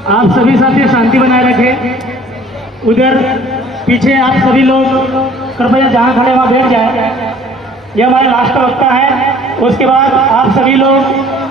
आप सभी साथी शांति बनाए रखें। उधर पीछे आप सभी लोग कृपया जहाँ खड़े वहाँ बैठ जाए। ये हमारा लास्ट वक्ता है। उसके बाद आप सभी लोग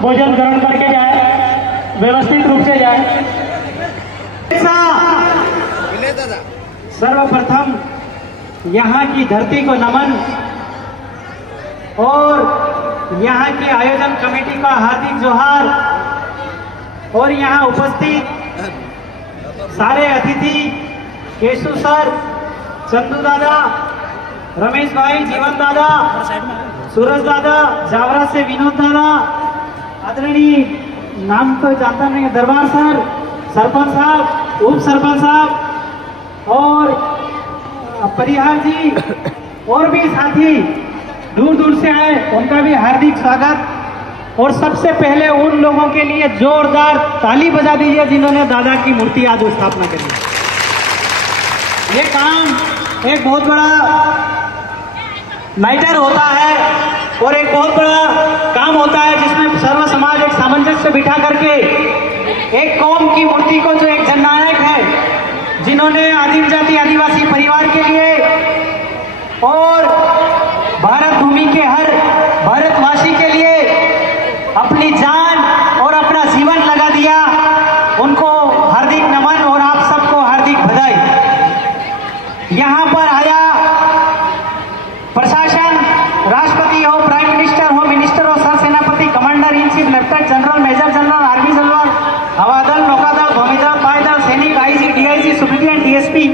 भोजन ग्रहण करके जाए, व्यवस्थित रूप से जाए। सर्वप्रथम यहाँ की धरती को नमन और यहाँ की आयोजन कमेटी का हार्दिक जोहार और यहाँ उपस्थित सारे अतिथि केशु सर, चंदू दादा, रमेश भाई, जीवन दादा, सूरज दादा, जावरा से विनोद दादा, आदरणीय नाम तो जानता नहीं, दरबार सर, सरपंच साहब, उप सरपंच साहब और परिहार जी और भी साथी दूर दूर से आए, उनका भी हार्दिक स्वागत। और सबसे पहले उन लोगों के लिए जोरदार ताली बजा दीजिए जिन्होंने दादा की मूर्ति आज स्थापना करी। ये काम एक बहुत बड़ा मैटर होता है और एक बहुत बड़ा काम होता है जिसमें सर्व समाज एक सामंजस्य बिठा करके एक कौम की मूर्ति को, जो एक जननायक है जिन्होंने आदिम जाति आदिवासी परिवार के लिए और भारत भूमि के हर भारतवासी के लिए अपनी जान और अपना जीवन लगा दिया, उनको हार्दिक नमन और आप सबको हार्दिक बधाई। यहाँ पर आया प्रशासन, राष्ट्रपति हो, प्राइम मिनिस्टर हो, मिनिस्टर हो, सर सेनापति, commander in chief, lieutenant general, major general, army general, हवादल, नौकादल, भूमिदल, पायदल, सैनिक, IG, DIG, superintendent, DSP,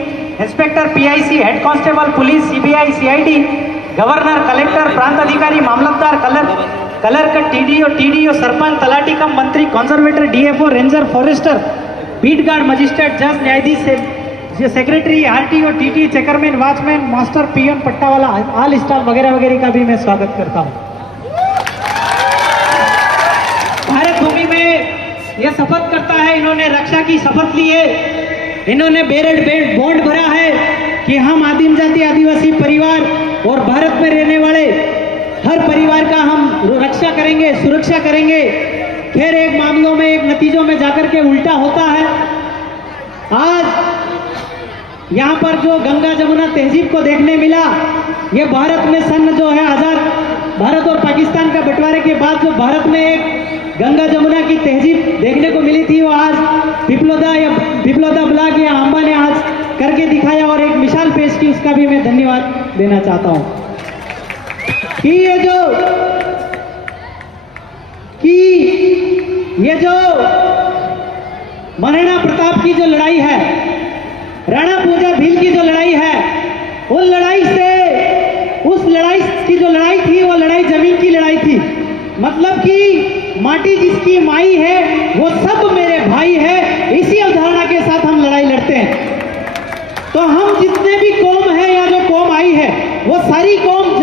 inspector, PIC, head constable, police, CBI, CID, governor, collector, प्रांत अधिकारी, मामलतदार, कलर, टीडीओ, सरपंच, तलाटी कम मंत्री, conservator, DFO, ranger, forester, beat guard, magistrate, जज, न्यायाधीश, secretary, RTO, TT, checkerman, watchman, master, PM, पट्टावाला, ऑल स्टाफ वगैरह वगैरह का भी मैं स्वागत करता हूं। भारत भूमि में यह शपथ करता है, इन्होंने रक्षा की शपथ ली है, इन्होंने बेरेड बॉन्ड भरा है कि हम आदिम जाति आदिवासी परिवार और भारत में रहने वाले हर परिवार का हम रक्षा करेंगे, सुरक्षा करेंगे। खैर एक मामलों में, एक नतीजों में जाकर के उल्टा होता है। आज यहाँ पर जो गंगा जमुना तहजीब को देखने मिला, ये भारत में सन जो है आजाद भारत और पाकिस्तान का बंटवारे के बाद जो भारत में एक गंगा जमुना की तहजीब देखने को मिली थी, वो आज पिपलोदा ब्लॉक या आंबा ने आज करके दिखाया और एक मिसाल पेश की। उसका भी मैं धन्यवाद देना चाहता हूँ कि ये जो महाराणा प्रताप की जो लड़ाई है, राणा पूजा भील की जो लड़ाई है, उस लड़ाई की जो लड़ाई थी, वो लड़ाई जमीन की लड़ाई थी। मतलब कि माटी जिसकी माई है वो सब मेरे भाई है, इसी अवधारणा के साथ हम लड़ाई लड़ते हैं। तो हम जितने भी कौम है या जो कौम आई है, वो सारी कौम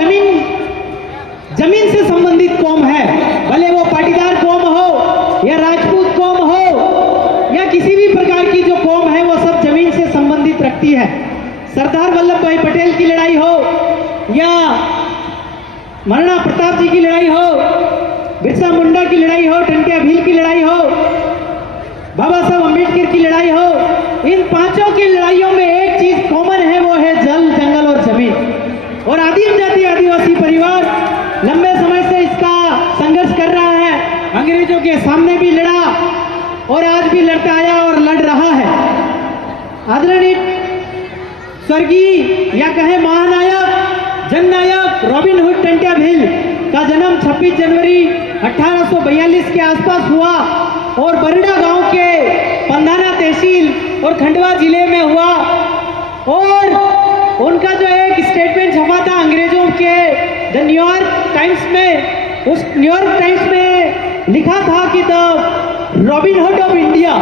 जमीन से संबंधित कौम है। भले वो पाटीदार कौम हो या राजपूत कौम हो या किसी भी प्रकार की जो कौम है, वो सब जमीन से संबंधित रखती है। सरदार वल्लभ भाई पटेल की लड़ाई हो या महाराणा प्रताप जी की लड़ाई हो, बिरसा मुंडा की लड़ाई हो, टंटिया भील की लड़ाई हो, बाबा साहब अम्बेडकर की लड़ाई हो, इन पांचों की लड़ाइयों में एक चीज कॉमन है, वो है जल, जंगल और जमीन। और आदिम जाति आदिवासी परिवार लंबे समय से इसका संघर्ष कर रहा है, अंग्रेजों के सामने भी लड़ा और आज भी लड़ता आया और लड़ रहा है। आदरणीय स्वर्गीय या कहे महानायक जननायक रॉबिन हुड टंटिया भील का जन्म 26 जनवरी 1842 के आसपास हुआ और बरडा गांव के पंधाना तहसील और खंडवा जिले में हुआ। और उनका जो एक स्टेटमेंट छपा था अंग्रेजों के द न्यूयॉर्क टाइम्स में, उस न्यूयॉर्क टाइम्स में लिखा था कि the robin hood of India,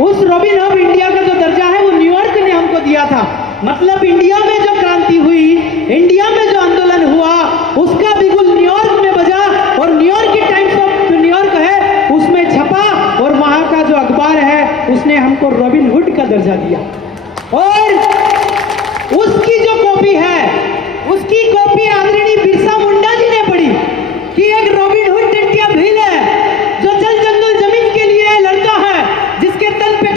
उस रॉबिन ऑफ इंडिया का जो दर्जा है वो न्यूयॉर्क ने हमको दिया था। मतलब इंडिया में जो क्रांति हुई, इंडिया में जो आंदोलन हुआ, उसका बिगुल न्यूयॉर्क में बजा और न्यूयॉर्क की टाइम्स ऑफ जो न्यूयॉर्क है उसमें छपा और वहां का जो अखबार है उसने हमको रॉबिन हुड का दर्जा दिया। और उसकी जो कॉपी है, उसकी कॉपी आदरणीय बिरसा मुंडा जी ने पढ़ी कि एक रॉबिन हुड टंटिया भील है जो जल जंगल जमीन के लिए लड़ता है, जिसके तन पे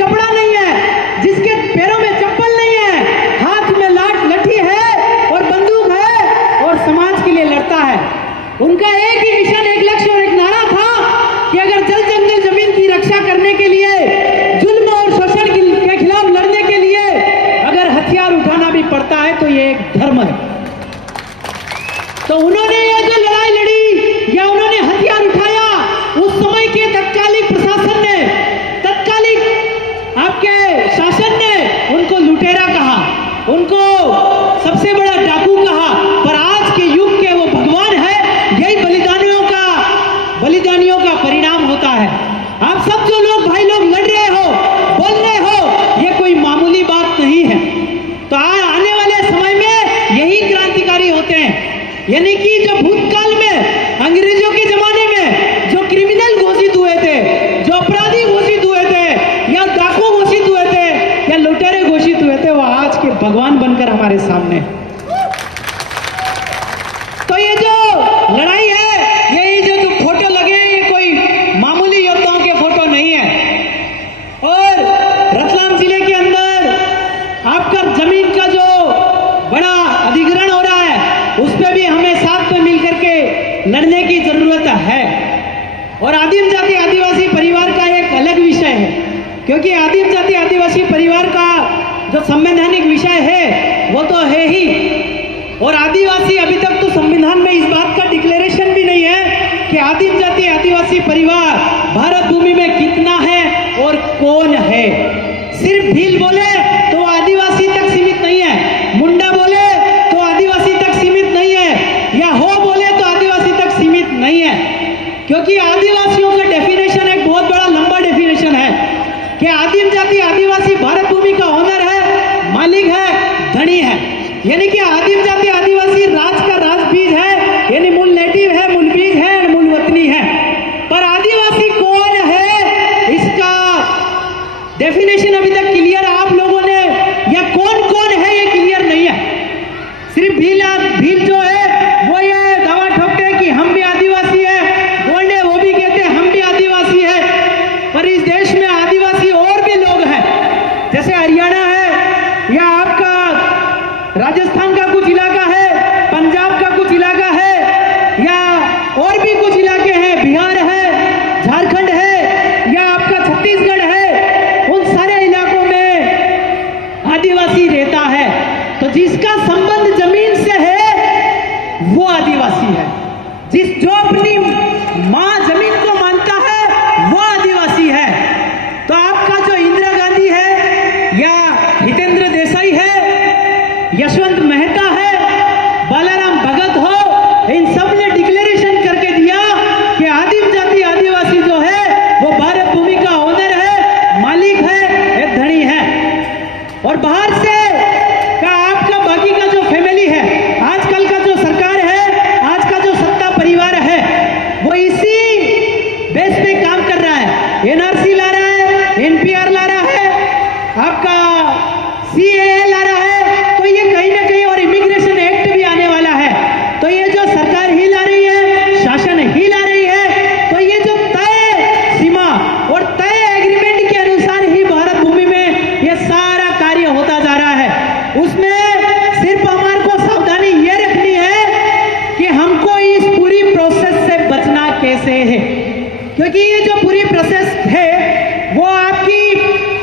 क्योंकि आदिम जाति आदिवासी परिवार का जो संवैधानिक विषय है वो तो है ही, और आदिवासी अभी तक तो संविधान में इस बात का डिक्लेरेशन भी नहीं है कि आदिम जाति आदिवासी परिवार भारत भूमि में कितना है और कौन है। सिर्फ भील बोले तो आदिवासी तक सीमित नहीं है, मुंडा बोले तो आदिवासी तक सीमित नहीं है, या हो बोले तो आदिवासी तक सीमित नहीं है। क्योंकि आदिवासियों का डेफिनेशन एक बहुत बड़ा लंबा डेफिनेशन है कि आदिम जाति आदिवासी भारत भूमि का ओनर है, मालिक है, धनी है। यानी कि आदिम जाति आदिवासी राज का राज बीज है, यानी मूल नेटिव है, मूल बीज है, मूल वतनी है। पर आदिवासी कौन है इसका डेफिनेशन अभी तक क्लियर आप लोगों ने, या कौन कौन है ये क्लियर नहीं है। सिर्फ भील जो है वो ये दावा ठोकते हैं कि हम भी आदिवासी है, गोंडे वो भी कहते हैं हम भी आदिवासी है। पर इस देश में आदिवासी और भी लोग हैं, जैसे हरियाणा है, या आपका राजस्थान का कुछ इलाका है, पंजाब का कुछ इलाका है, या और भी कुछ इलाके हैं, बिहार है, झारखंड है, या आपका छत्तीसगढ़ है। उन सारे इलाकों में आदिवासी रहता है। तो जिसका संबंध जमीन से है वो आदिवासी है, जो अपनी मां जमीन को मानता है वो आदिवासी है। तो आपका जो इंदिरा गांधी है, या हितेंद्र देसाई है, यशवंत मेहता है, बालाराम भगत हो, इन सब ने डिक्लेरेशन करके दिया कि आदिम जाति आदिवासी जो है वो भारत भूमि का ओनर है, मालिक है, एक धनी है। और बाहर से का आपका बाकी का जो फैमिली है, आजकल का जो सरकार है, आज का जो सत्ता परिवार है, वो इसी बेस पे काम कर रहा है। एनआरसी ला रहा है, एनपीआर ला रहा है, आपका सीएए ला रहा है। तो ये कहीं ना कहीं, और इमिग्रेशन एक्ट भी आने वाला है। तो ये जो सरकार ही ला रही है, शासन ही ला रही है, तो ये जो तय सीमा और तय एग्रीमेंट के अनुसार ही भारत भूमि में ये सारा कार्य होता जा रहा है। उसमें सिर्फ हमारे को सावधानी ये रखनी है कि हमको इस पूरी प्रोसेस से बचना कैसे है। क्योंकि ये जो पूरी प्रोसेस है वो आपकी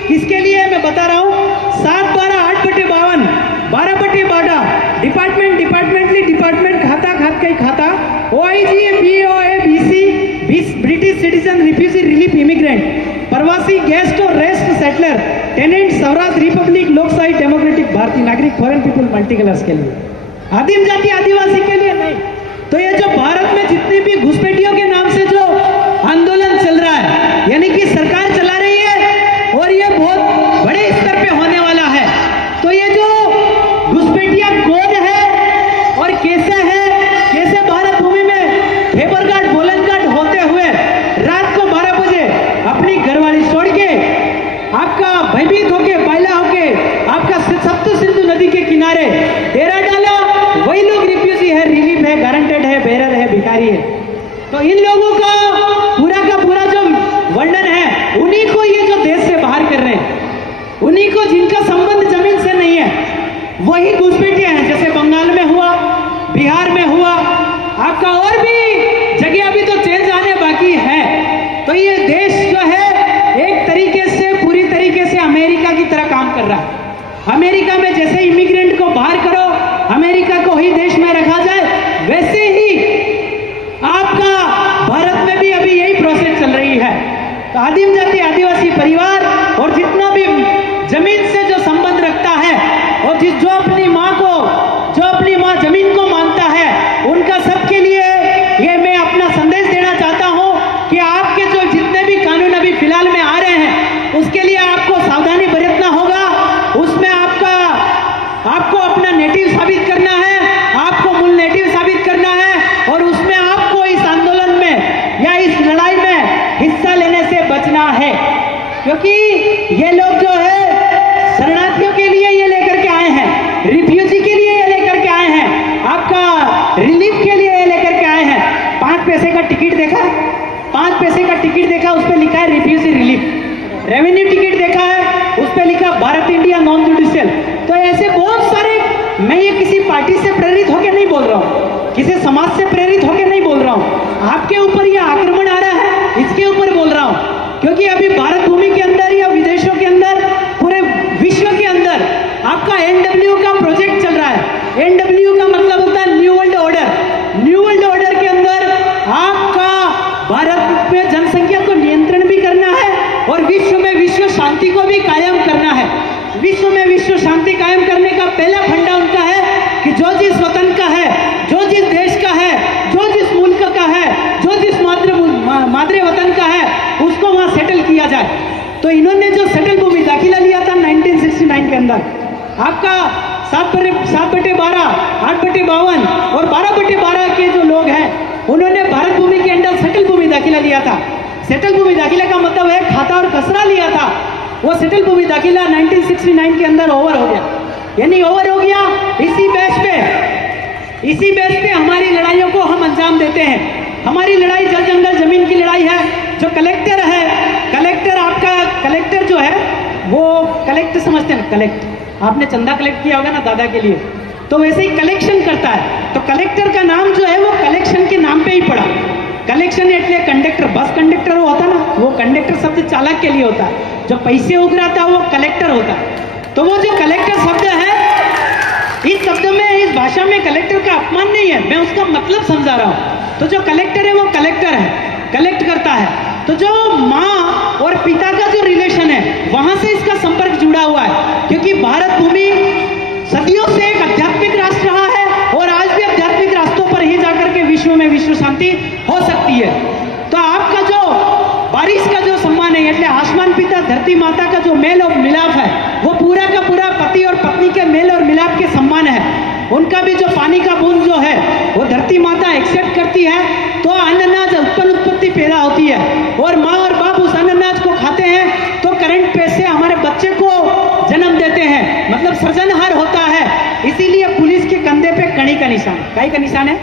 किसके लिए मैं बता रहा हूँ, 7/12/8/52, 12/12, डिपार्टमेंट खाता OIG BOA BC British citizen refugee relief immigrant, प्रवासी गेस्ट और rest settler, tenant, Saurashtra republic, लोकशाही डेमोक्रेटिक भारतीय नागरिक, फॉरेन पीपल, मल्टीकलर्स के लिए, आदिम जाति आदिवासी के लिए नहीं। तो ये जो भारत में जितनी भी घुसपैठियों के नाम से जो आंदोलन चल रहा है, यानी कि सरकार चला रही है और ये बहुत बड़े स्तर पे होने वाला है। तो ये जो घुसपैठिया कौन है और कैसे है, कैसे भारत भूमि में खेबरघाट बोलनघाट होते हुए रात को 12 बजे अपनी घरवाली छोड़ के, आपका भयभीत होके, बाइला होके, आपका सप्त सिंधु नदी के किनारे डेरा डाला, वही लोग रिफ्यूजी है, रिलीफ है, गारंटेड है, बेरर है, भिखारी है। तो इन लोगों का पूरा जो वर्णन है, उन्हीं को ये जो देश से बाहर कर रहे हैं, उन्हीं को जिनका संबंध जमीन से नहीं है, वही घुसपैठिया हैं। जैसे बंगाल में हुआ, बिहार में हुआ, आपका और भी जगह अभी तो चेंज आने बाकी है। तो ये देश जो है एक तरीके से, पूरी तरीके से अमेरिका की तरह काम कर रहा है। अमेरिका में जैसे इमिग्रेंट को बाहर करो, अमेरिका को ही देश में रखा जाए, वैसे ही आपका भारत में भी अभी यही प्रोसेस चल रही है। तो आदिम जाति आदिवासी परिवार और जितना भी जमीन से जो संबंध रखता है, और जो अपनी माँ जमीन को मानता है, उनका सबके लिए ये मैं अपना संदेश देना चाहता हूँ कि आपके जो जितने भी कानून अभी फिलहाल में आ रहे हैं, उसके लिए आपको सावधानी बरतना होगा। उसमें आपको अपना नेटिव साबित करना है, आपको मूल नेटिव साबित करना है, और उसमें आपको इस आंदोलन में या इस लड़ाई में हिस्सा लेने से बचना है। क्योंकि ये लोग जो है शरणार्थियों के लिए ये लेकर के आए हैं, रिफ्यूजी के लिए ये लेकर के आए हैं, आपका रिलीफ के लिए ये लेकर के आए हैं। 5 पैसे का टिकट देखा, 5 पैसे का टिकट देखा, उस पर लिखा है रिफ्यूजी रिलीफ। रेवेन्यू टिकट देखा है, उस पर लिखा भारत इंडिया नॉन जुडिशियल। तो ऐसे बहुत सारे, मैं ये किसी पार्टी से प्रेरित होकर नहीं बोल रहा हूँ, किसी समाज से प्रेरित होकर नहीं बोल रहा हूँ, आपके ऊपर ये आक्रमण आ रहा है इसके ऊपर बोल रहा हूँ। क्योंकि अभी भारत भूमि के अंदर या विदेशों NW का मतलब होता है new world order. New world order के अंदर आपका भारत में जनसंख्या को नियंत्रण भी करना है और विश्व में विश्व शांति को भी कायम करना है। विश्व में विश्व शांति कायम करने का पहला फंडा उनका है कि जो जिस वतन का है, जो जिस देश का है, जो जिस मुल्क का है, जो जिस मातृ वतन का है, उसको वहां सेटल किया जाए। तो इन्होंने जो सेटल भूमि दाखिला लिया था 1969 के अंदर, आपका 7/12, 8/52 और 12/12 के जो लोग हैं उन्होंने भारत भूमि के अंदर सेटल भूमि दाखिला लिया था। सेटल भूमि दाखिला का मतलब है खाता और कसरा लिया था। वो सेटल भूमि दाखिला 1969 के अंदर ओवर हो गया, यानी ओवर हो गया। इसी बेस पे हमारी लड़ाइयों को हम अंजाम देते हैं। हमारी लड़ाई जल जंगल जमीन की लड़ाई है। जो कलेक्टर है, कलेक्टर जो है वो कलेक्ट समझते हैं ना, कलेक्ट आपने चंदा कलेक्ट किया होगा ना दादा के लिए, तो वैसे ही कलेक्शन करता है। तो कलेक्टर का नाम जो है वो कलेक्शन के नाम पे ही पड़ा। कलेक्शन એટલે कंडक्टर, बस कंडक्टर होता ना, वो कंडक्टर शब्द चालक के लिए होता है। जो पैसे उगराता है वो कलेक्टर होता है। तो वो जो कलेक्टर शब्द है, इस शब्द में, इस भाषा में कलेक्टर का अपमान नहीं है, मैं उसका मतलब समझा रहा हूँ। तो जो कलेक्टर है वो कलेक्टर है, कलेक्ट करता है। तो जो माँ और पिता का जो रिलेशन है वहां से इसका संपर्क जुड़ा हुआ है, क्योंकि भारत भूमि सदियों से एक आध्यात्मिक राष्ट्र रहा है और आज भी आध्यात्मिक रास्तों पर ही जाकर के विश्व में विश्व शांति हो सकती है। तो आपका जो बारिश का जो सम्मान है, એટલે आसमान पिता धरती माता का जो मेल और मिलाप है, वो पूरा का पूरा पति और पत्नी के मेल और मिलाप के सम्मान है। उनका भी जो पानी का बूंद जो है वो धरती माता एक्सेप्ट करती है, तो अनाज उत्पत्ति पैदा होती है और माँ और बाप उस अनाज को खाते हैं, तो करंट पे से हमारे बच्चे को जन्म देते हैं, मतलब सृजनहार होता है। इसीलिए पुलिस के कंधे पे कणी का निशान, काई का निशान है?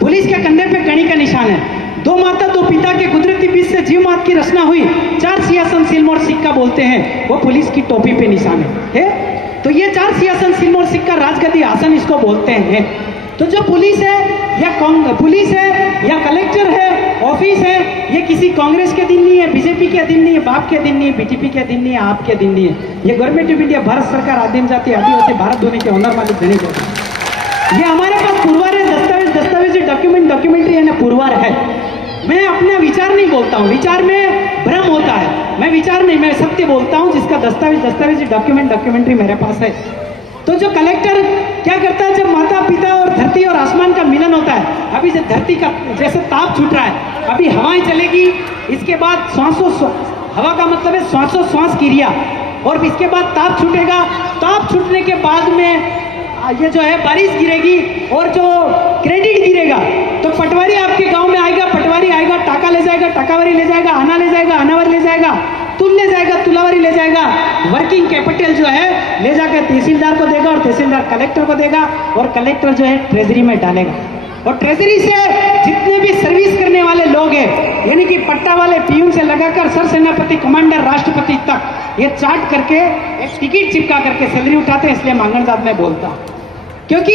पुलिस के कंधे पे कणी का निशान है। दो माता दो पिता के कुदरती बीच से जीव मात की रचना हुई, 4 सिंहासन सिलमोर सिक्का बोलते हैं, वो पुलिस की टोपी पे निशान है? तो ये 4 सिंहासन सिलमोर सिक्का राजगद्दी आसन इसको बोलते हैं। तो जो पुलिस है या कलेक्टर है, ऑफिस है, ये किसी कांग्रेस के दिन नहीं है, बीजेपी के दिन नहीं है, बाप के दिन नहीं है, बीटीपी के दिन नहीं है, आपके दिन नहीं है। ये गवर्नमेंट ऑफ इंडिया, भारत सरकार आदिम जाति आदिवासी भारत भूमि के ऑनर मालिक देने को, ये हमारे पास पुरवार है, दस्तावेज डॉक्यूमेंट्री है ना, पुरवार है। मैं अपना विचार नहीं बोलता हूँ, विचार में भ्रम होता है, मैं विचार नहीं, मैं सत्य बोलता हूँ, जिसका दस्तावेज डॉक्यूमेंट्री मेरे पास है। तो जो कलेक्टर क्या करता है, जब माता पिता और धरती और आसमान का मिलन होता है, अभी जब धरती का जैसे ताप छूट रहा है, अभी हवाएं चलेगी, इसके बाद हवा का मतलब है श्वास क्रिया, और इसके बाद ताप छूटेगा। ताप छूटने के बाद में ये जो है बारिश गिरेगी और जो क्रेडिट गिरेगा, तो पटवारी आपके गांव में आएगा, पटवारी आएगा, टाका ले जाएगा, टाकावारी ले जाएगा, आना ले जाएगा, आनावारी ले जाएगा, तुल ले जाएगा, तुलावारी ले जाएगा, वर्किंग कैपिटल जो है ले जाकर तहसीलदार को देगा और तहसीलदार कलेक्टर को देगा और कलेक्टर जो है ट्रेजरी में डालेगा। और ट्रेजरी से जितने भी सर्विस करने वाले लोग हैं, यानी कि पट्टा वाले पीयून से लगाकर सर सेनापति, कमांडर, राष्ट्रपति तक, ये चार्ट करके एक टिकट चिपका करके सैलरी उठाते हैं। इसलिए मांगणजात में बोलता हूँ, क्योंकि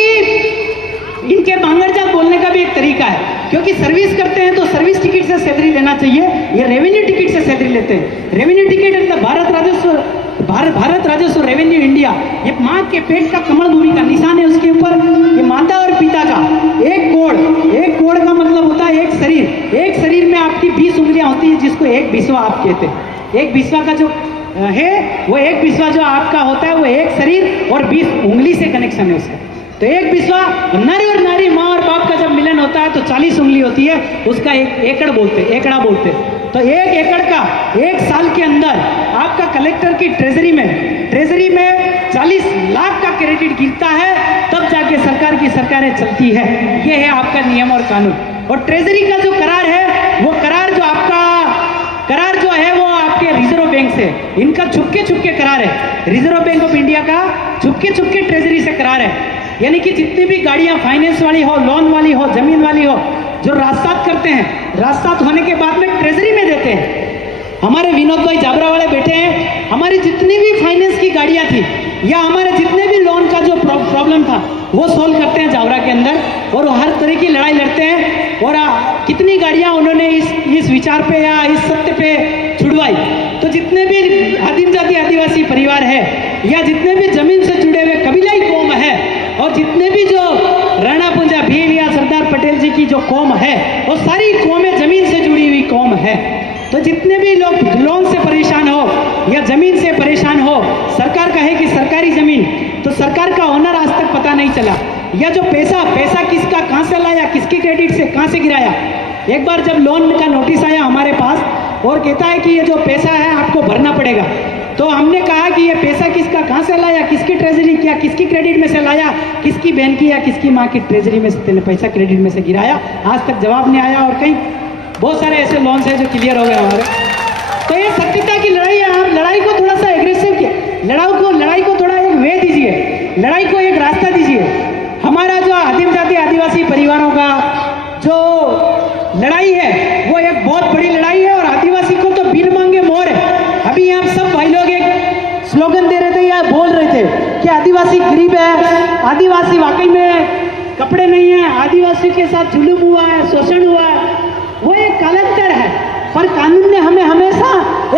इनके मांगणजात बोलने का भी एक तरीका है, क्योंकि सर्विस करते हैं तो सर्विस टिकट से सैलरी लेना चाहिए, ये रेवेन्यू टिकट से सैलरी लेते हैं। रेवेन्यू टिकट मतलब भारत राजस्व रेवेन्यू इंडिया, ये माँ के पेट का कमल भूमि का निशान है, उसके ऊपर ये माता और पिता का एक कोड़ का मतलब होता है एक शरीर में आपकी 20 उंगलियां होती है, जिसको एक बिस्वा आप कहते हैं। एक बिस्वा का जो है वो एक बिस्वा जो आपका होता है वो एक शरीर और 20 उंगली से कनेक्शन है उसका। तो एक बिस्वा नारी और नारी, माँ और बाप का जब मिलन होता है तो 40 उंगली होती है, उसका एकड़ा बोलते। तो 1 एकड़ का 1 साल के अंदर आपका कलेक्टर की ट्रेजरी में 40 लाख का क्रेडिट गिरता है, तब जाके सरकार की सरकारें चलती है। ये है आपका नियम और कानून। और ट्रेजरी का जो करार है, वो करार जो है वो आपके रिजर्व बैंक से, इनका छुपके करार है। रिजर्व बैंक ऑफ इंडिया का छुपके ट्रेजरी से करार है, यानी कि जितनी भी गाड़ियां फाइनेंस वाली हो, लोन वाली हो, जमीन वाली हो, जो राजसात करते हैं, राजसात होने के बाद में ट्रेजरी में देते हैं। हमारे विनोद भाई जाबरा वाले बैठे हैं, हमारी जितनी भी फाइनेंस की गाड़ियां थी या हमारे जितने भी लोन का जो प्रॉब्लम था वो सोल्व करते हैं जावरा के अंदर, और हर तरह की लड़ाई लड़ते हैं। और कितनी गाड़ियां उन्होंने इस विचार पे या इस सत्य पे छुड़वाई। तो जितने भी आदिम जाति आदिवासी परिवार है या जितने भी जमीन से जुड़े हुए कबीलाई कौम है और जितने भी जो राणा पुंजा भील या सरदार पटेल जी की जो कौम है, वो सारी कौमें जमीन से जुड़ी हुई कौम है। तो जितने भी लोग लोन से परेशान हो या जमीन से परेशान हो, सरकार कहे कि सरकारी जमीन, तो सरकार का ओनर आज तक पता नहीं चला, या जो पैसा किसका कहाँ से लाया, किसके क्रेडिट से कहाँ से गिराया। एक बार जब लोन का नोटिस आया हमारे पास और कहता है कि ये जो पैसा है आपको भरना पड़ेगा, तो हमने कहा कि ये पैसा किसका कहाँ से लाया, किसकी ट्रेजरी किया, किसकी क्रेडिट में से लाया, किसकी बहन की या किसकी माँ की ट्रेजरी में से पैसा क्रेडिट में से गिराया, आज तक जवाब नहीं आया। और कहीं बहुत सारे ऐसे लोन्स हैं जो क्लियर हो गए हमारे। तो ये सत्यता की लड़ाई है। आप लड़ाई को थोड़ा सा एग्रेसिव किया, लड़ाई को थोड़ा एक वे दीजिए, लड़ाई को एक रास्ता दीजिए। हमारा जो आदिम जाति आदिवासी परिवारों का जो लड़ाई है वो एक बहुत बड़ी लड़ाई है, और आदिवासी को तो बिन मांगे मोर है। अभी आप सब भाई लोग एक स्लोगन दे रहे थे या बोल रहे थे कि आदिवासी गरीब है, आदिवासी वाकई में कपड़े नहीं है, आदिवासी के साथ जुल्म हुआ है, शोषण हुआ है। वो एक कालांतर है, पर कानून ने हमें हमेशा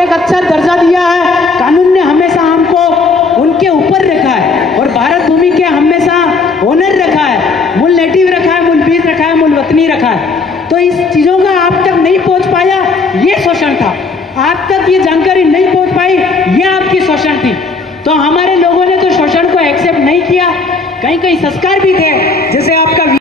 एक अच्छा दर्जा दिया है। कानून ने हमेशा हमको उनके ऊपर रखा है, और भारत भूमि के हमेशा ओनर रखा है, मूल नेटिव रखा है, मूल बीज रखा है, मूल वतनी रखा है। तो इस चीज़ों का आप तक नहीं पहुंच पाया, ये शोषण था। आप तक ये जानकारी नहीं पहुंच पाई, ये आपकी शोषण थी। तो हमारे लोगों ने तो शोषण को एक्सेप्ट नहीं किया, कहीं कहीं संस्कार भी थे, जैसे आपका